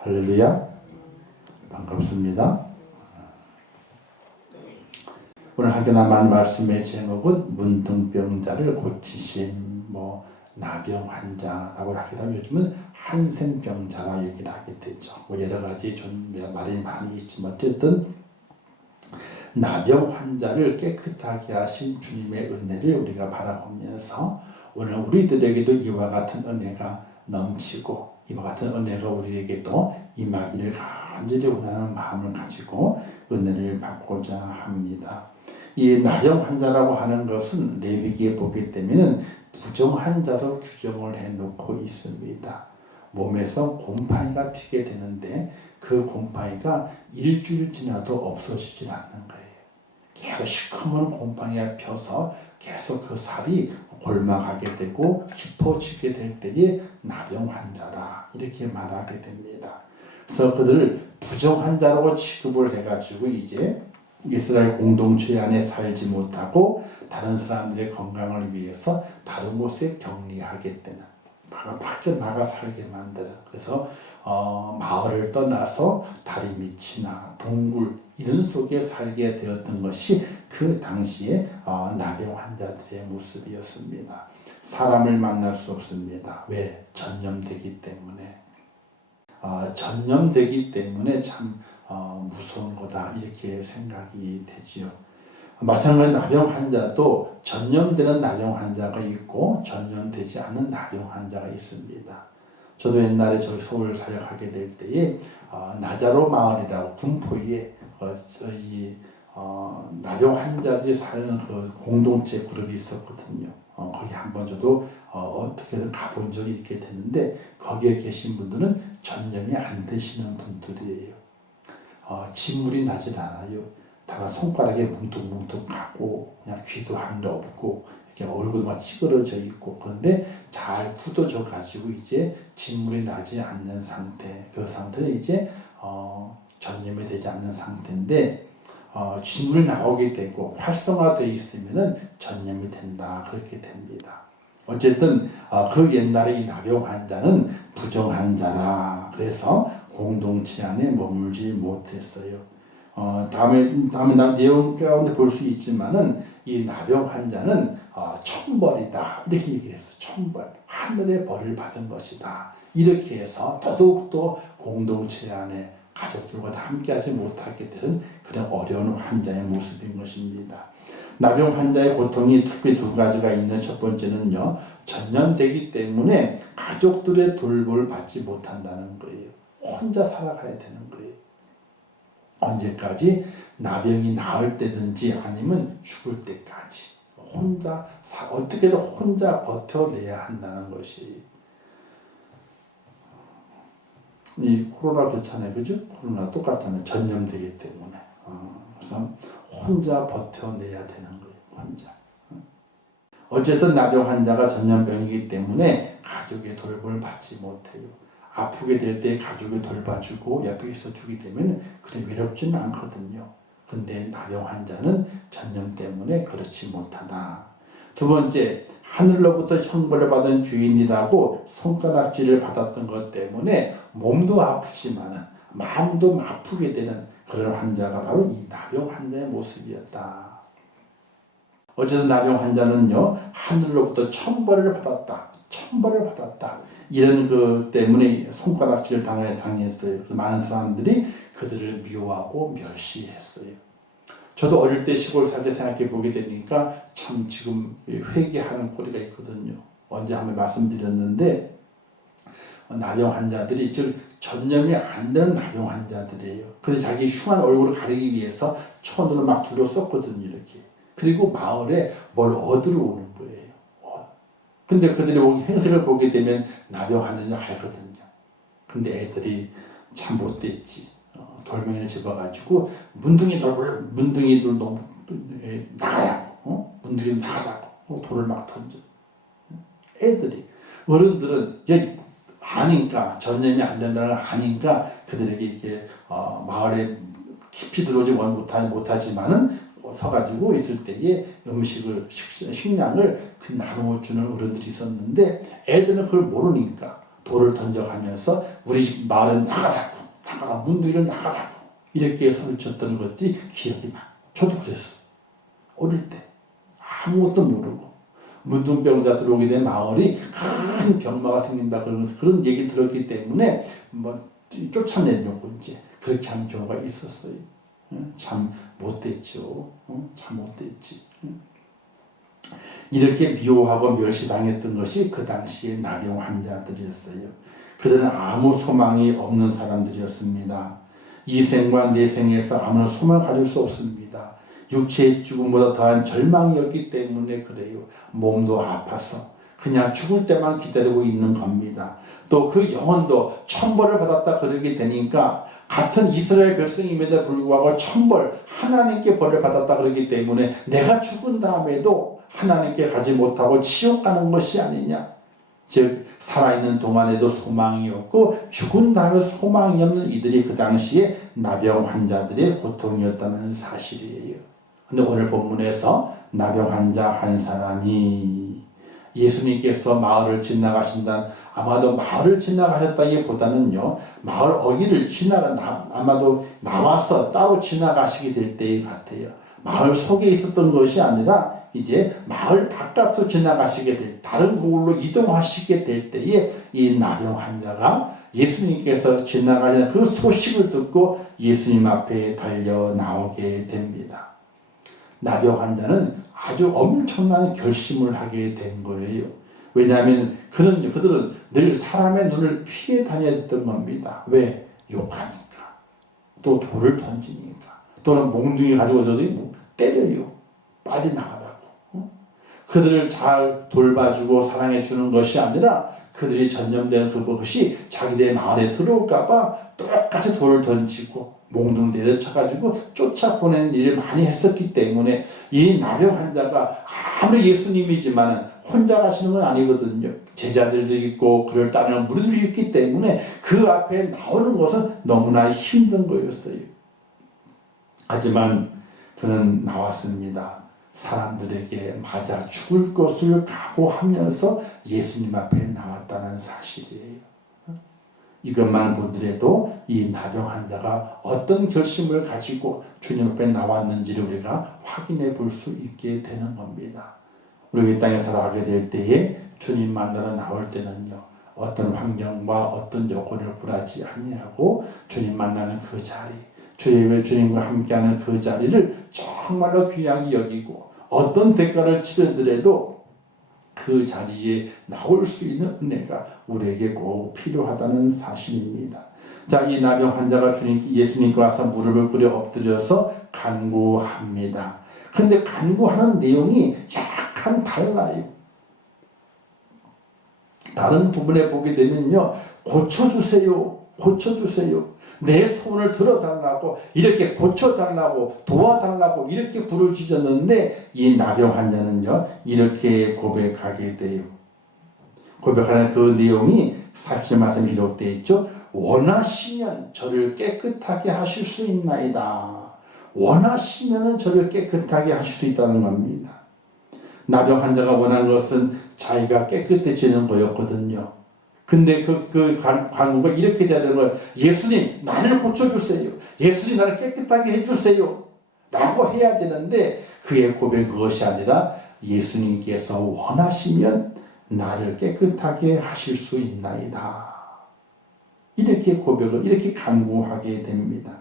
할렐루야, 반갑습니다. 오늘 함께 나눌 말씀의 제목은 문둥병자를 고치심, 나병 환자라고 하기도 하고 요즘은 한센병자라 얘기를 하게 되죠. 여러 가지 좀 말이 많이 있지만 어쨌든 나병 환자를 깨끗하게 하신 주님의 은혜를 우리가 바라보면서 오늘 우리들에게도 이와 같은 은혜가 넘치고 이와 같은 은혜가 우리에게도 임하기를 간절히 원하는 마음을 가지고 은혜를 받고자 합니다. 이 나병 환자라고 하는 것은 레위기에 보게 되면 부정 환자로 규정을 해놓고 있습니다. 몸에서 곰팡이가 튀게 되는데 그 곰팡이가 일주일 지나도 없어지질 않는 거예요. 계속 시커먼 곰팡이가 펴서 계속 그 살이 골마가게 되고 깊어지게 될 때에 나병 환자라 이렇게 말하게 됩니다. 그래서 그들을 부정 환자라고 취급을 해가지고 이제 이스라엘 공동체 안에 살지 못하고 다른 사람들의 건강을 위해서 다른 곳에 격리하게 되는, 밖에 나가 살게 만드는, 그래서 마을을 떠나서 다리 밑이나 동굴 이런 속에 살게 되었던 것이 그 당시에 나병 환자들의 모습이었습니다. 사람을 만날 수 없습니다. 왜? 전염되기 때문에. 전염되기 때문에 참 무서운 거다 이렇게 생각이 되지요. 마찬가지로 나병 환자도 전염되는 나병 환자가 있고 전염되지 않은 나병 환자가 있습니다. 저도 옛날에 저희 서울 사역하게 될 때에 나자로 마을이라고 군포에 저희 나병 환자들이 사는 그 공동체 그룹이 있었거든요. 거기 한번 저도 어떻게든 가본 적이 있게 됐는데 거기에 계신 분들은 전염이 안 되시는 분들이에요. 진물이 나질 않아요. 다만 손가락에 뭉툭뭉툭 가고 그냥 귀도 하나도 없고 이렇게 얼굴만 찌그러져 있고 그런데 잘 굳어져 가지고 이제 진물이 나지 않는 상태, 그 상태는 이제 전염이 되지 않는 상태인데 진물이 나오게 되고 활성화되어 있으면은 전염이 된다 그렇게 됩니다. 어쨌든 그 옛날에 이 나병 환자는 부정 환자라 그래서 공동체 안에 머물지 못했어요. 다음에 내용 가운데 볼 수 있지만은 이 나병 환자는 천벌이다 이렇게 얘기했어요. 천벌, 하늘의 벌을 받은 것이다 이렇게 해서 더더욱더 공동체 안에 가족들과 함께하지 못하게 되는 그런 어려운 환자의 모습인 것입니다. 나병 환자의 고통이 특별히 두 가지가 있는 첫 번째는요, 전염되기 때문에 가족들의 돌봄을 받지 못한다는 거예요. 혼자 살아가야 되는 거예요. 언제까지? 나병이 나을 때든지 아니면 죽을 때까지 혼자 어떻게든 혼자 버텨내야 한다는 것이 이 코로나 그렇잖아요, 그죠? 코로나 똑같잖아요. 전염되기 때문에 그래서 혼자 버텨내야 되는 거예요. 혼자. 어쨌든 나병 환자가 전염병이기 때문에 가족의 돌봄을 받지 못해요. 아프게 될 때 가족이 돌봐주고 옆에 있어주게 되면 그래 외롭지는 않거든요. 그런데 나병 환자는 전염 때문에 그렇지 못하다. 두 번째, 하늘로부터 형벌을 받은 주인이라고 손가락질을 받았던 것 때문에 몸도 아프지만 마음도 아프게 되는 그런 환자가 바로 이 나병 환자의 모습이었다. 어쨌든 나병 환자는요, 하늘로부터 천벌을 받았다. 천벌을 받았다. 이런 그 때문에 손가락질을 당했어요. 많은 사람들이 그들을 미워하고 멸시했어요. 저도 어릴 때 시골 살 때 생각해 보게 되니까 참 지금 회개하는 꼴이가 있거든요. 언제 한번 말씀드렸는데 나병 환자들이 즉 전염이 안 되는 나병 환자들이에요. 그래서 자기 흉한 얼굴을 가리기 위해서 천으로 막 둘러썼거든요. 이렇게. 그리고 마을에 뭘 얻으러 오는 거예요. 근데 그들이 행색을 보게 되면 나병 환자인 줄 알거든요. 근데 애들이 참 못됐지. 돌멩이를 집어가지고 문둥이들 너무 나가라고, 문둥이 나가라고 돌을 막 던져. 애들이 어른들은 아니까 전염이 안 된다는 걸 아니까 그들에게 이렇게 마을에 깊이 들어오지 못하지만은 서가지고 있을 때에 식량을 나누어 주는 어른들이 있었는데 애들은 그걸 모르니까 돌을 던져가면서 우리 집 마을에 나가라, 문둥이를 나가라고 이렇게 소리쳤던 것들이 기억이 나. 저도 그랬어. 어릴 때 아무것도 모르고 문둥병자 들어오게 된 마을이 큰 병마가 생긴다 그런 얘기 들었기 때문에 뭐 쫓아내려고 이제 그렇게 하는 경우가 있었어요. 참 못됐죠. 참 못됐지. 이렇게 미워하고 멸시당했던 것이 그 당시의 나병 환자들이었어요. 그들은 아무 소망이 없는 사람들이었습니다. 이 생과 내 생에서 아무런 소망을 가질 수 없습니다. 육체의 죽음보다 더한 절망이었기 때문에 그래요. 몸도 아파서 그냥 죽을 때만 기다리고 있는 겁니다. 또 그 영혼도 천벌을 받았다 그러게 되니까 같은 이스라엘 백성임에도 불구하고 천벌, 하나님께 벌을 받았다 그러기 때문에 내가 죽은 다음에도 하나님께 가지 못하고 지옥 가는 것이 아니냐. 즉 살아있는 동안에도 소망이 없고 죽은 다음에 소망이 없는 이들이 그 당시에 나병 환자들의 고통이었다는 사실이에요. 근데 오늘 본문에서 나병 환자 한 사람이 예수님께서 마을을 지나가신다. 아마도 마을을 지나가셨다기보다는요, 마을 어귀를 아마도 나와서 따로 지나가시게 될 때 같아요. 마을 속에 있었던 것이 아니라 이제 마을 바깥으로 지나가시게 될, 다른 곳으로 이동하시게 될 때에 이 나병 환자가 예수님께서 지나가시는 그 소식을 듣고 예수님 앞에 달려 나오게 됩니다. 나병 환자는 아주 엄청난 결심을 하게 된 거예요. 왜냐하면 그들은 늘 사람의 눈을 피해 다녔던 겁니다. 왜? 욕하니까. 또 돌을 던지니까. 또는 몽둥이 가지고 때려요. 빨리 나가라고. 그들을 잘 돌봐주고 사랑해주는 것이 아니라 그들이 전념되는 그것이 자기네 마을에 들어올까봐 똑같이 돌을 던지고 몽둥 내려쳐가지고 쫓아보내는 일을 많이 했었기 때문에 이 나병 환자가 아무리 예수님이지만 혼자 가시는 건 아니거든요. 제자들도 있고 그를 따르는 무리들이 있기 때문에 그 앞에 나오는 것은 너무나 힘든 거였어요. 하지만 그는 나왔습니다. 사람들에게 맞아 죽을 것을 각오하면서 예수님 앞에 나왔다는 사실이에요. 이것만 보더라도 이 나병 환자가 어떤 결심을 가지고 주님 앞에 나왔는지를 우리가 확인해 볼 수 있게 되는 겁니다. 우리 이 땅에 살아가게 될 때에 주님 만나러 나올 때는요, 어떤 환경과 어떤 여건을 굴하지 아니하고 주님 만나는 그 자리, 주님과 함께하는 그 자리를 정말로 귀하게 여기고 어떤 대가를 치르더라도 그 자리에 나올 수 있는 은혜가 우리에게 꼭 필요하다는 사실입니다. 자, 이 나병 환자가 예수님께 와서 무릎을 꿇어 엎드려서 간구합니다. 근데 간구하는 내용이 약간 달라요. 다른 부분에 보게 되면요, 고쳐주세요, 고쳐주세요. 내 소원을 들어달라고, 이렇게 고쳐달라고, 도와달라고 이렇게 부르짖었는데 이 나병 환자는요, 이렇게 고백하게 돼요. 고백하는 그 내용이 40절 말씀에 기록되어 있죠. 원하시면 저를 깨끗하게 하실 수 있나이다. 원하시면 저를 깨끗하게 하실 수 있다는 겁니다. 나병 환자가 원하는 것은 자기가 깨끗해지는 거였거든요. 근데 그 간구가 이렇게 돼야 되는 거예요. 예수님, 나를 고쳐주세요. 예수님, 나를 깨끗하게 해주세요. 라고 해야 되는데 그의 고백 그것이 아니라 예수님께서 원하시면 나를 깨끗하게 하실 수 있나이다. 이렇게 고백을, 이렇게 간구하게 됩니다.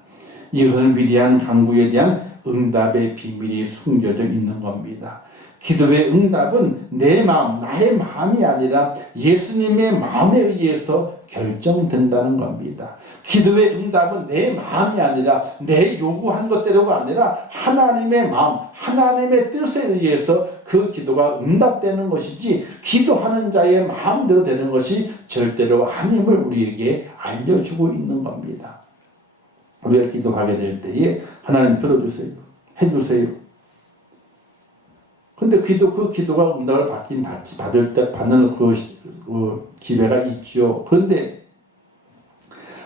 이것은 위대한 간구에 대한 응답의 비밀이 숨겨져 있는 겁니다. 기도의 응답은 내 마음, 나의 마음이 아니라 예수님의 마음에 의해서 결정된다는 겁니다. 기도의 응답은 내 마음이 아니라 내 요구한 것대로가 아니라 하나님의 마음, 하나님의 뜻에 의해서 그 기도가 응답되는 것이지 기도하는 자의 마음대로 되는 것이 절대로 아님을 우리에게 알려주고 있는 겁니다. 우리가 기도하게 될 때에 하나님 들어주세요. 해주세요. 근데 그 기도가 응답을 받을 때 받는 그 기회가 있죠. 그런데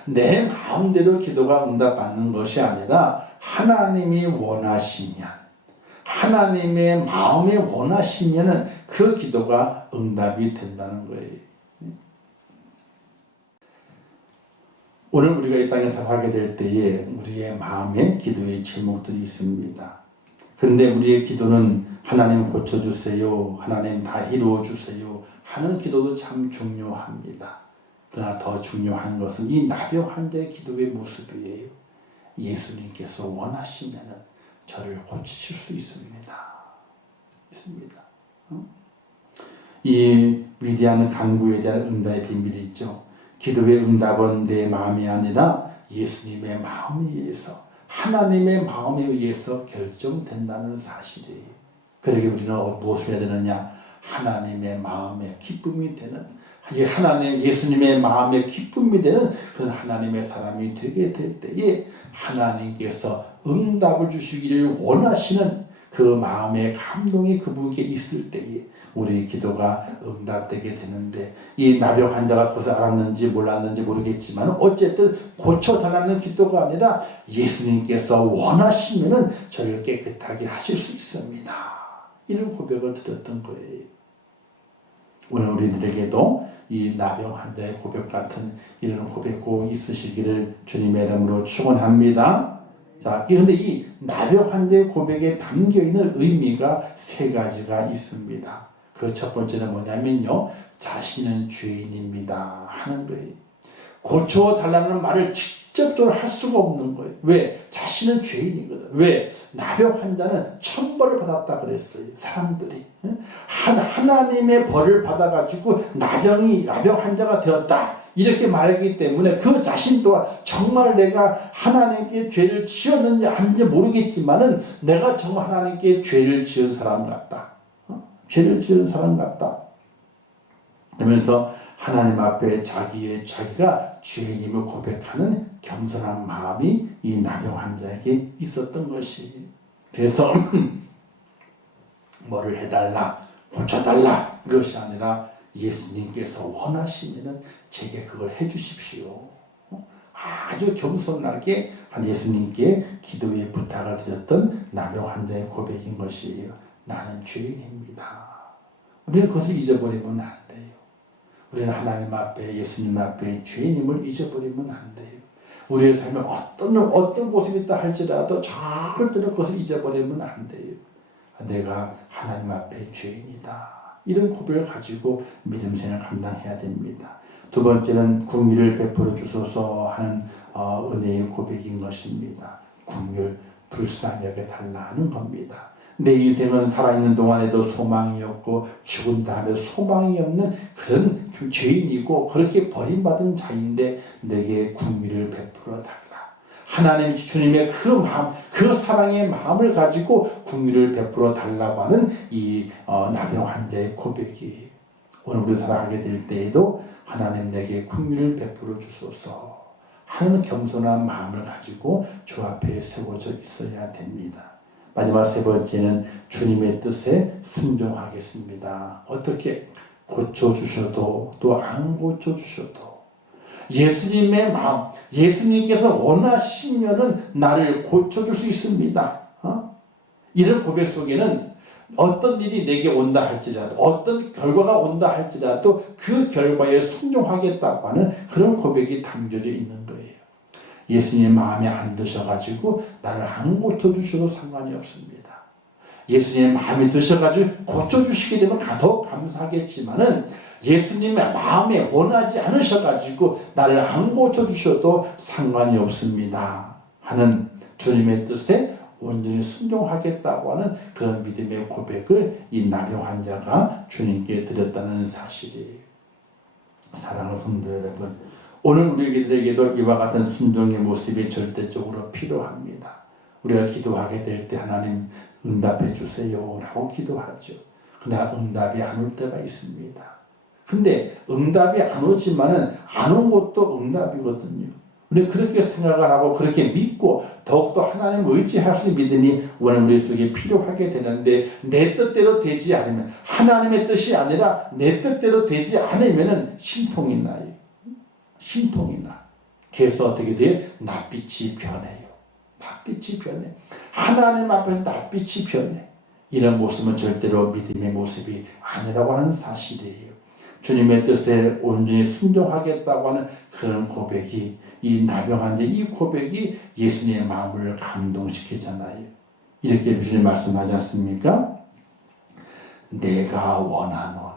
내 마음대로 기도가 응답받는 것이 아니라 하나님이 원하시면, 하나님의 마음에 원하시면 그 기도가 응답이 된다는 거예요. 오늘 우리가 이 땅에 살아가게 될 때에 우리의 마음에 기도의 제목들이 있습니다. 그런데 우리의 기도는 하나님 고쳐주세요, 하나님 다 이루어주세요 하는 기도도 참 중요합니다. 그러나 더 중요한 것은 이 나병 환자의 기도의 모습이에요. 예수님께서 원하시면 저를 고치실 수 있습니다. 이 위대한 간구에 대한 응답의 비밀이 있죠. 기도의 응답은 내 마음이 아니라 예수님의 마음에 의해서, 하나님의 마음에 의해서 결정된다는 사실이에요. 그러기 우리는 무엇을 해야 되느냐? 하나님의 마음에 기쁨이 되는, 예수님의 마음에 기쁨이 되는 그런 하나님의 사람이 되게 될 때에 하나님께서 응답을 주시기를 원하시는 그 마음의 감동이 그분께 있을 때에 우리 기도가 응답되게 되는데, 이 나병 환자가 그것을 알았는지 몰랐는지 모르겠지만 어쨌든 고쳐달라는 기도가 아니라 예수님께서 원하시면 저를 깨끗하게 하실 수 있습니다. 이런 고백을 드렸던 거예요. 오늘 우리들에게도 이 나병 환자의 고백 같은 이런 고백 꼭 있으시기를 주님의 이름으로 축원합니다. 자, 그런데 이 나병 환자의 고백에 담겨 있는 의미가 세 가지가 있습니다. 그 첫 번째는 뭐냐면요, 자신은 죄인입니다 하는 거예요. 고쳐달라는 말을 직접적으로 할 수가 없는 거예요. 왜? 자신은 죄인이거든. 왜? 나병 환자는 천벌을 받았다 그랬어요. 사람들이 하나님의 벌을 받아가지고 나병 환자가 되었다 이렇게 말했기 때문에 그 자신 또한 정말 내가 하나님께 죄를 지었는지 아닌지 모르겠지만은 내가 정말 하나님께 죄를 지은 사람 같다. 죄를 지은 사람 같다. 그러면서 하나님 앞에 자기가 죄인임을 고백하는 겸손한 마음이 이 나병 환자에게 있었던 것이. 그래서 뭐를 해달라, 고쳐달라 그것이 아니라 예수님께서 원하시면 제게 그걸 해주십시오. 아주 겸손하게 한 예수님께 기도의 부탁을 드렸던 나병 환자의 고백인 것이에요. 나는 죄인입니다. 우리는 그것을 잊어버리면 안 돼요. 우리는 하나님 앞에, 예수님 앞에 죄인임을 잊어버리면 안 돼요. 우리의 삶에 어떤 모습이 있다 할지라도 절대로 그것을 잊어버리면 안 돼요. 내가 하나님 앞에 죄인이다. 이런 고백을 가지고 믿음 생활을 감당해야 됩니다. 두 번째는 긍휼을 베풀어 주소서 하는 은혜의 고백인 것입니다. 긍휼, 불쌍히 여겨 달라 하는 겁니다. 내 인생은 살아있는 동안에도 소망이 없고 죽은 다음에 소망이 없는 그런 죄인이고 그렇게 버림받은 자인데 내게 긍휼을 베풀어 달라. 하나님 주님의 그 마음, 그 사랑의 마음을 가지고 긍휼을 베풀어 달라고 하는 이 나병 환자의 고백이 오늘 우리 살아가게 될 때에도 하나님 내게 긍휼을 베풀어 주소서 하는 겸손한 마음을 가지고 주 앞에 세워져 있어야 됩니다. 마지막 세 번째는 주님의 뜻에 순종하겠습니다. 어떻게? 고쳐주셔도 또 안 고쳐주셔도 예수님의 마음, 예수님께서 원하시면은 나를 고쳐줄 수 있습니다. 이런 고백 속에는 어떤 일이 내게 온다 할지라도 어떤 결과가 온다 할지라도 그 결과에 순종하겠다고 하는 그런 고백이 담겨져 있는 거예요. 예수님의 마음에 안 드셔가지고 나를 안 고쳐주셔도 상관이 없습니다. 예수님의 마음에 드셔가지고 고쳐주시게 되면 더 감사하겠지만은 예수님의 마음에 원하지 않으셔가지고 나를 안 고쳐주셔도 상관이 없습니다 하는 주님의 뜻에 온전히 순종하겠다고 하는 그런 믿음의 고백을 이 나병 환자가 주님께 드렸다는 사실이에요. 사랑하는 성도 여러분, 오늘 우리에게도 이와 같은 순종의 모습이 절대적으로 필요합니다. 우리가 기도하게 될 때 하나님 응답해 주세요 라고 기도하죠. 그러나 응답이 안 올 때가 있습니다. 근데 응답이 안 오지만은 안 온 것도 응답이거든요. 우리 그렇게 생각을 하고 그렇게 믿고 더욱더 하나님을 의지할 수 있는 믿음이 오늘 우리 속에 필요하게 되는데 내 뜻대로 되지 않으면 하나님의 뜻이 아니라 내 뜻대로 되지 않으면 심통이 나요. 심통이 나. 그래서 어떻게 돼요? 낯빛이 변해요. 낯빛이 변해. 하나님 앞에서 낯빛이 변해. 이런 모습은 절대로 믿음의 모습이 아니라고 하는 사실이에요. 주님의 뜻에 온전히 순종하겠다고 하는 그런 고백이 이 나병 환자 이 고백이 예수님의 마음을 감동시키잖아요. 이렇게 주님 말씀하지 않습니까? 내가 원하노니.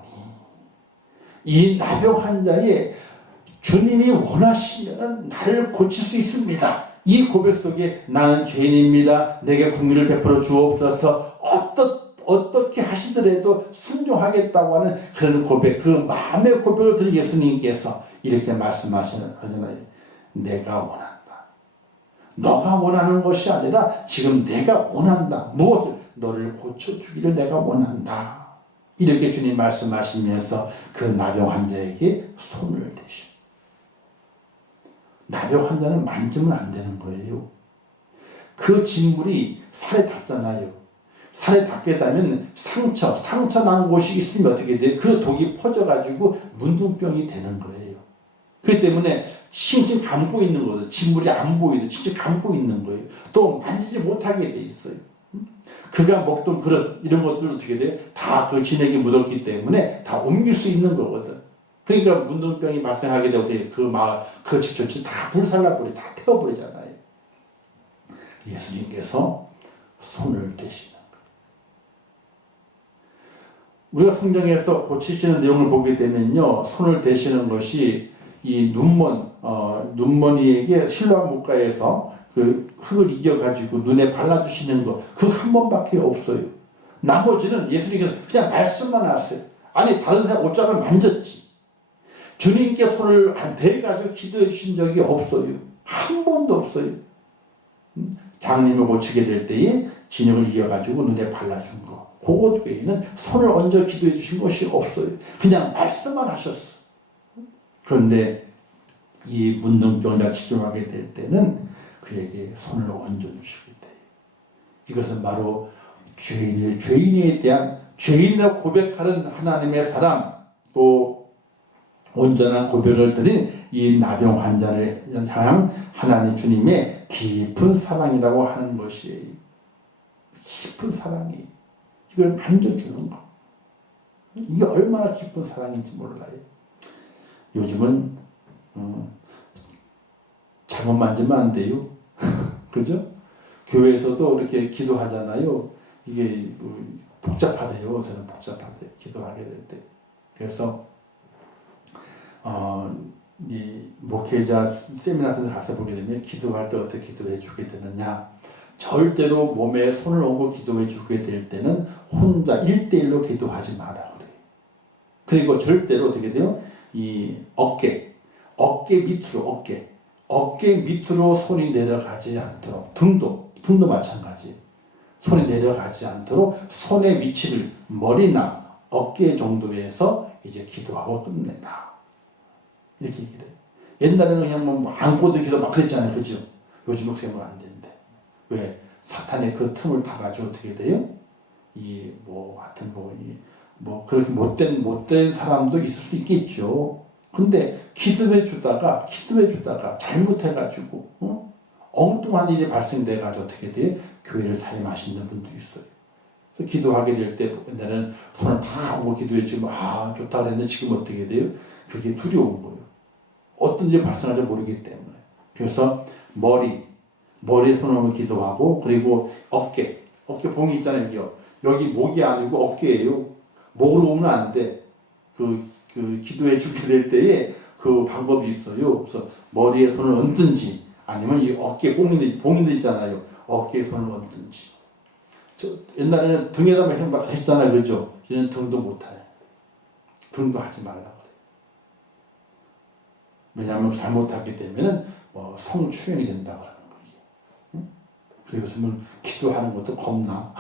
이 나병 환자의 주님이 원하시면 나를 고칠 수 있습니다. 이 고백 속에 나는 죄인입니다. 내게 긍휼을 베풀어 주옵소서. 어떻게 하시더라도 순종하겠다고 하는 그런 고백, 그 마음의 고백을 들은 예수님께서 이렇게 말씀하시잖아요. 내가 원한다. 너가 원하는 것이 아니라 지금 내가 원한다. 무엇을? 너를 고쳐주기를 내가 원한다. 이렇게 주님 말씀하시면서 그 나병 환자에게 손을 대십니다. 나병 환자는 만지면 안 되는 거예요. 그 진물이 살에 닿잖아요. 살에 닿게 되면 상처 난 곳이 있으면 어떻게 돼요? 그 독이 퍼져가지고 문둥병이 되는 거예요. 그렇기 때문에 칭칭 감고 있는 거예요. 진물이 안 보이도 칭칭 감고 있는 거예요. 또 만지지 못하게 돼 있어요. 그가 먹던 그릇 이런 것들 어떻게 돼요? 다 그 진액이 묻었기 때문에 다 옮길 수 있는 거거든. 그러니까 문둥병이 발생하게 되고 그 마을 그 집 전체 다 불살라버려 다 태워버리잖아요. 예수님께서 손을 대시는 우리가 성경에서 고치시는 내용을 보게 되면요, 손을 대시는 것이 이 눈머니에게 실로암 물가에서 그 흙을 이겨가지고 눈에 발라주시는 것, 그 한 번밖에 없어요. 나머지는 예수님께서 그냥 말씀만 하세요. 아니, 다른 사람 옷장을 만졌지. 주님께 손을 대가지고 기도해 주신 적이 없어요. 한 번도 없어요. 장님을 고치게 될 때에 진영을 이겨가지고 눈에 발라준 거. 그것 외에는 손을 얹어 기도해 주신 것이 없어요. 그냥 말씀만 하셨어. 그런데 이 문둥병자 치료하게 될 때는 그에게 손을 얹어 주시게 돼요. 이것은 바로 죄인에 대한 죄인이라고 고백하는 하나님의 사랑, 또 온전한 고백을 드린 이 나병 환자를 향한 하나님 주님의 깊은 사랑이라고 하는 것이에요. 깊은 사랑이 이걸 만져주는 거. 이게 얼마나 깊은 사랑인지 몰라요. 요즘은 잘못 만지면 안 돼요. 그죠? 교회에서도 이렇게 기도하잖아요. 이게 복잡하대요. 저는 복잡하대요. 기도하게 될 때. 그래서 이 목회자 세미나 같은 데 가서 보게 되면 기도할 때 어떻게 기도해 주게 되느냐. 절대로 몸에 손을 얹고 기도해 주게 될 때는 혼자 1대1로 기도하지 마라 그래요. 그리고 절대로 어떻게 돼요? 이 어깨 밑으로 손이 내려가지 않도록 등도 마찬가지. 손이 내려가지 않도록 손의 위치를 머리나 어깨 정도에서 이제 기도하고 끝내라. 이렇게 얘기를 해요. 옛날에는 그냥 뭐 안고도 기도 막 그랬잖아요. 그죠? 요즘은 그러면 안 된대. 왜? 사탄의 그 틈을 타가지고 어떻게 돼요? 그렇게 못된 사람도 있을 수 있겠죠. 근데 기도해 주다가 잘못해가지고, 엉뚱한 일이 발생돼가지고 어떻게 돼요? 교회를 사임하시는 분도 있어요. 그래서 기도하게 될 때 옛날에는 손을 다 하고 기도했지만, 좋다 그랬는데 지금 어떻게 돼요? 그게 두려운 거예요. 어떤 일이 발생할지 모르기 때문에. 그래서 머리에 손을 얹고 기도하고, 그리고 어깨 봉이 있잖아요. 여기 목이 아니고 어깨예요. 목으로 오면 안 돼. 기도해 주게 될 때에 그 방법이 있어요. 그래서 머리에 손을 얹든지, 아니면 이 어깨 봉인들 있잖아요. 어깨에 손을 얹든지. 옛날에는 등에다만 했잖아요. 그죠? 이제는 등도 못해요. 등도 하지 말라고 그래요. 왜냐하면 잘못하게 되면은 성추행이 된다고 하는 거지. 응? 그래서 요즘은 기도하는 것도 겁나.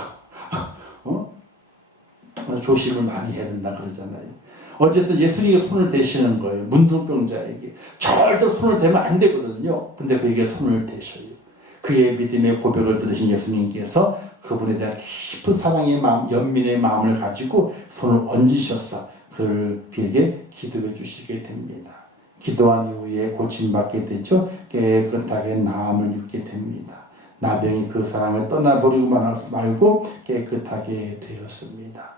조심을 많이 해야 된다 그러잖아요. 어쨌든 예수님이 손을 대시는 거예요. 문둥병자에게. 절대 손을 대면 안 되거든요. 근데 그에게 손을 대셔요. 그의 믿음의 고백을 들으신 예수님께서 그분에 대한 깊은 사랑의 마음, 연민의 마음을 가지고 손을 얹으셔서 그에게 기도해 주시게 됩니다. 기도한 이후에 고침받게 되죠. 깨끗하게 나음을 입게 됩니다. 나병이 그 사랑을 떠나버리고 말고 깨끗하게 되었습니다.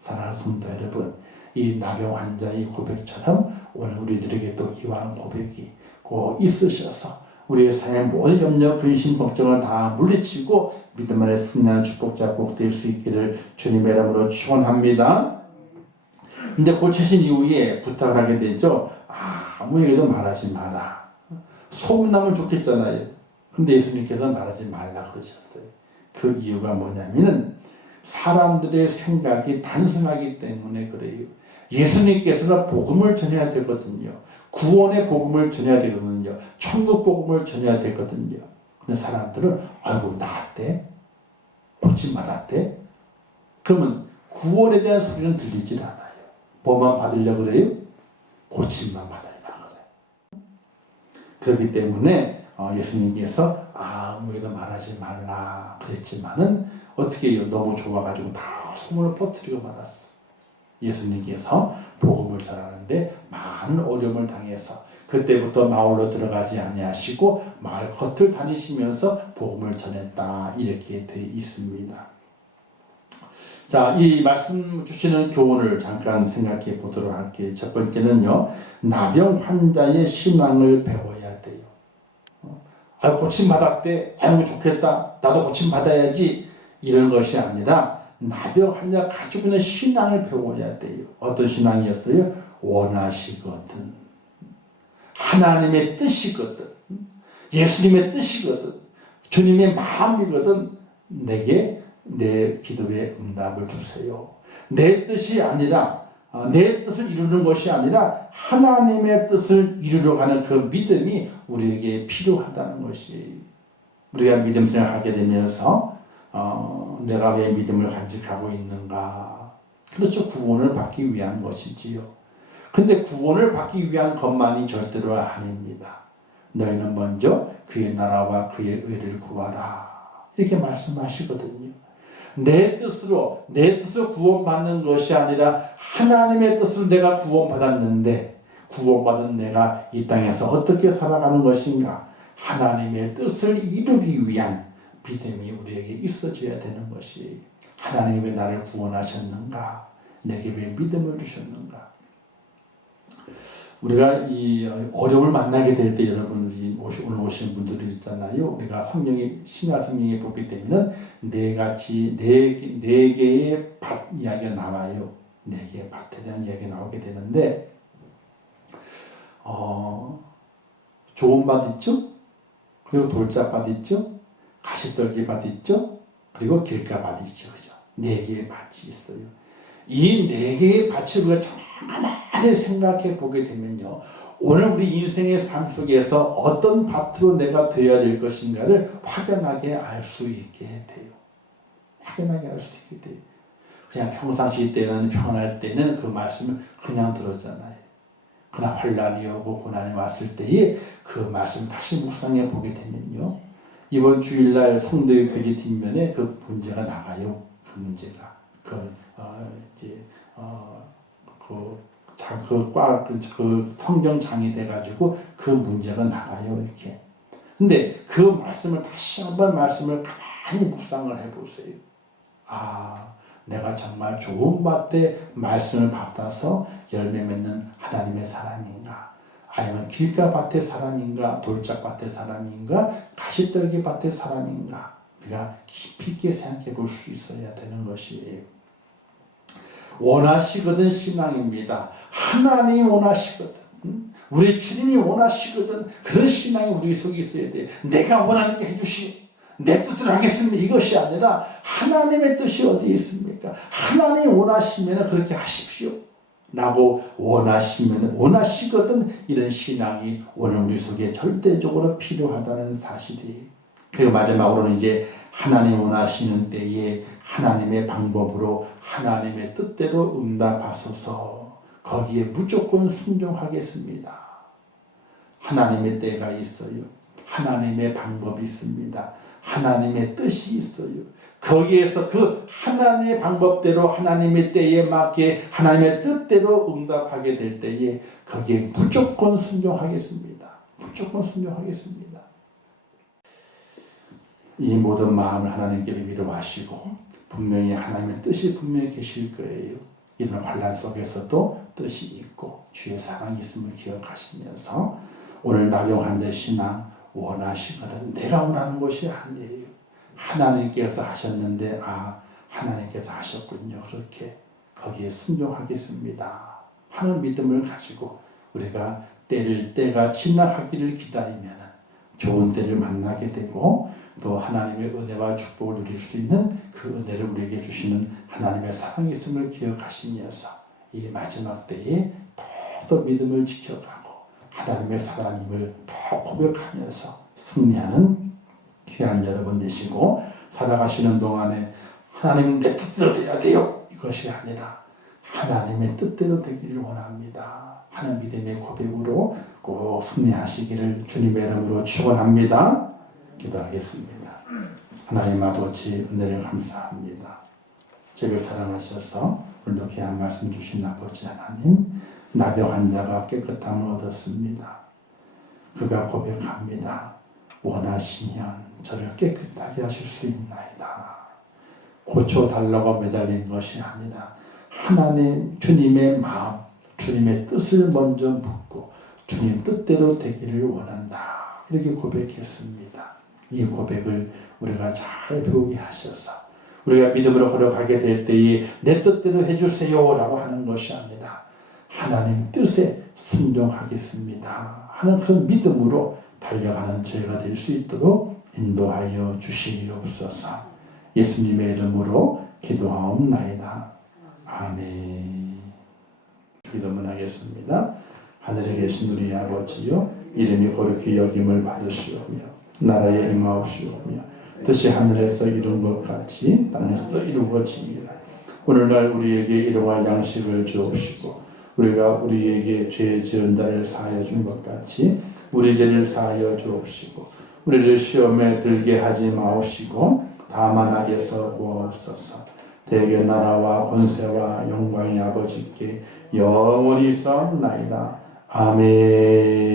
사랑하는 성도 여러분, 이 나병 환자의 고백처럼 오늘 우리들에게 또 이러한 고백이 꼭 있으셔서 우리의 삶의 모든 염려, 근심, 걱정을 다 물리치고 믿음 안에 승리하는 축복자 꼭 될 수 있기를 주님의 이름으로 축원합니다. 근데 고치신 이후에 부탁을 하게 되죠. 아무에게도 말하지 마라. 소문나면 좋겠잖아요. 근데 예수님께서 말하지 말라 그러셨어요. 그 이유가 뭐냐면은 사람들의 생각이 단순하기 때문에 그래요. 예수님께서는 복음을 전해야 되거든요. 구원의 복음을 전해야 되거든요. 천국 복음을 전해야 되거든요. 근데 사람들은 아이고 나한테 고침 받았대. 그러면 구원에 대한 소리는 들리질 않아요. 뭐만 받으려고 그래요? 고침만 받으려고 그래요. 그렇기 때문에 예수님께서 아무에게도 말하지 말라 그랬지만은 어떻게 해요? 너무 좋아가지고 다 소문을 퍼뜨리고 말았어. 예수님께서 복음을 전하는데 많은 어려움을 당해서 그때부터 마을로 들어가지 아니하시고 마을 겉을 다니시면서 복음을 전했다 이렇게 되어 있습니다. 자, 이 말씀 주시는 교훈을 잠깐 생각해 보도록 할게요. 첫 번째는요, 나병 환자의 신앙을 배워야 돼요. 고침 받았대. 아이고 좋겠다. 나도 고침 받아야지. 이런 것이 아니라 나병 환자 가지고 있는 신앙을 배워야 돼요. 어떤 신앙이었어요? 원하시거든. 하나님의 뜻이거든. 예수님의 뜻이거든. 주님의 마음이거든. 내게 내 기도에 응답을 주세요. 내 뜻이 아니라 내 뜻을 이루는 것이 아니라 하나님의 뜻을 이루려 가는 그 믿음이 우리에게 필요하다는 것이 우리가 믿음 생활을 하게 되면서 내가 왜 믿음을 간직하고 있는가? 그렇죠. 구원을 받기 위한 것이지요. 근데 구원을 받기 위한 것만이 절대로 아닙니다. 너희는 먼저 그의 나라와 그의 의를 구하라. 이렇게 말씀하시거든요. 내 뜻으로 구원받는 것이 아니라 하나님의 뜻으로 내가 구원받았는데 구원받은 내가 이 땅에서 어떻게 살아가는 것인가? 하나님의 뜻을 이루기 위한 믿음이 우리에게 있어져야 되는 것이 하나님이 왜 나를 구원하셨는가? 내게 왜 믿음을 주셨는가? 우리가 이 어려움을 만나게 될 때 여러분들이 오늘 오신 분들이 있잖아요. 우리가 신약 성경에 보게 되면은 네 개의 밭 이야기가 나와요. 네 개의 밭에 대한 이야기가 나오게 되는데, 좋은 밭 있죠? 그리고 돌짝밭 있죠? 가시떨기 밭 있죠? 그리고 길가밭 있죠. 그죠? 네 개의 밭이 있어요. 이 네 개의 밭을 우리가 가만히 생각해 보게 되면요. 오늘 우리 인생의 삶 속에서 어떤 밭으로 내가 되어야 될 것인가를 확연하게 알 수 있게 돼요. 확연하게 알 수 있게 돼요. 그냥 평상시 때는 평안할 때는 그 말씀을 그냥 들었잖아요. 그러나 환란이 오고 고난이 왔을 때에 그 말씀 다시 묵상해 보게 되면요. 이번 주일날 성도의 교제 뒷면에 그 문제가 나가요. 그 문제가. 그 성경장이 돼가지고 그 문제가 나가요, 이렇게. 근데 그 말씀을 다시 한번 말씀을 가만히 묵상을 해보세요. 내가 정말 좋은 밭에 말씀을 받아서 열매 맺는 하나님의 사람인가? 아니면 길가밭의 사람인가? 돌짝밭의 사람인가? 가시떨기 밭의 사람인가? 우리가 깊이 있게 생각해 볼 수 있어야 되는 것이에요. 원하시거든 신앙입니다. 하나님이 원하시거든. 우리 주님이 원하시거든. 그런 신앙이 우리 속에 있어야 돼. 내가 원하는 게 해주시오. 내 뜻대로 하겠습니다. 이것이 아니라 하나님의 뜻이 어디에 있습니까? 하나님이 원하시면 그렇게 하십시오. 라고 원하시거든. 이런 신앙이 오늘 우리 속에 절대적으로 필요하다는 사실이에요. 그리고 마지막으로는 이제 하나님 원하시는 때에 하나님의 방법으로 하나님의 뜻대로 응답하소서. 거기에 무조건 순종하겠습니다. 하나님의 때가 있어요. 하나님의 방법이 있습니다. 하나님의 뜻이 있어요. 거기에서 그 하나님의 방법대로 하나님의 때에 맞게 하나님의 뜻대로 응답하게 될 때에 거기에 무조건 순종하겠습니다. 무조건 순종하겠습니다. 이 모든 마음을 하나님께 위로하시고 분명히 하나님의 뜻이 분명히 계실 거예요. 이런 환난 속에서도 뜻이 있고 주의 사랑이 있음을 기억하시면서 오늘 나병환자 신앙 원하시거든. 내가 원하는 것이 아니에요. 하나님께서 하셨는데 하나님께서 하셨군요. 그렇게 거기에 순종하겠습니다 하는 믿음을 가지고 우리가 때가 지나가기를 기다리면 좋은 때를 만나게 되고 또 하나님의 은혜와 축복을 누릴 수 있는 그 은혜를 우리에게 주시는 하나님의 사랑이 있음을 기억하시면서 이 마지막 때에 더욱더 믿음을 지켜가고 하나님의 사랑임을 더 고백하면서 승리하는 귀한 여러분 되시고, 살아가시는 동안에 하나님 내 뜻대로 돼야 돼요 이것이 아니라 하나님의 뜻대로 되기를 원합니다 하는 믿음의 고백으로 꼭 승리하시기를 주님의 이름으로 축원합니다. 기도하겠습니다. 하나님 아버지, 은혜를 감사합니다. 저를 사랑하셔서 오늘도 귀한 말씀 주신 아버지 하나님, 나병 환자가 깨끗함을 얻었습니다. 그가 고백합니다. 원하시면 저를 깨끗하게 하실 수 있나이다. 고쳐달라고 매달린 것이 아니라 하나님 주님의 마음, 주님의 뜻을 먼저 묻고 주님 뜻대로 되기를 원한다. 이렇게 고백했습니다. 이 고백을 우리가 잘 배우게 하셔서 우리가 믿음으로 걸어가게 될 때에 내 뜻대로 해주세요 라고 하는 것이 아니라 하나님 뜻에 순종하겠습니다 하는 그런 믿음으로 달려가는 저희가 될 수 있도록 인도하여 주시옵소서. 예수님의 이름으로 기도하옵나이다. 아멘. 기도문 하겠습니다. 하늘에 계신 우리 아버지요, 이름이 거룩히 여김을 받으시오며 나라에 임하옵시오며 뜻이 하늘에서 이룬 것 같이 땅에서도 이루어지이다. 오늘날 우리에게 일용할 양식을 주옵시고 우리가 우리에게 죄 지은 자를 사하여 준 것 같이 우리 죄를 사하여 주옵시고 우리를 시험에 들게 하지 마옵시고 다만 악에서 구하옵소서. 대개 나라와 권세와 영광이 아버지께 영원히 있사옵나이다. 아멘.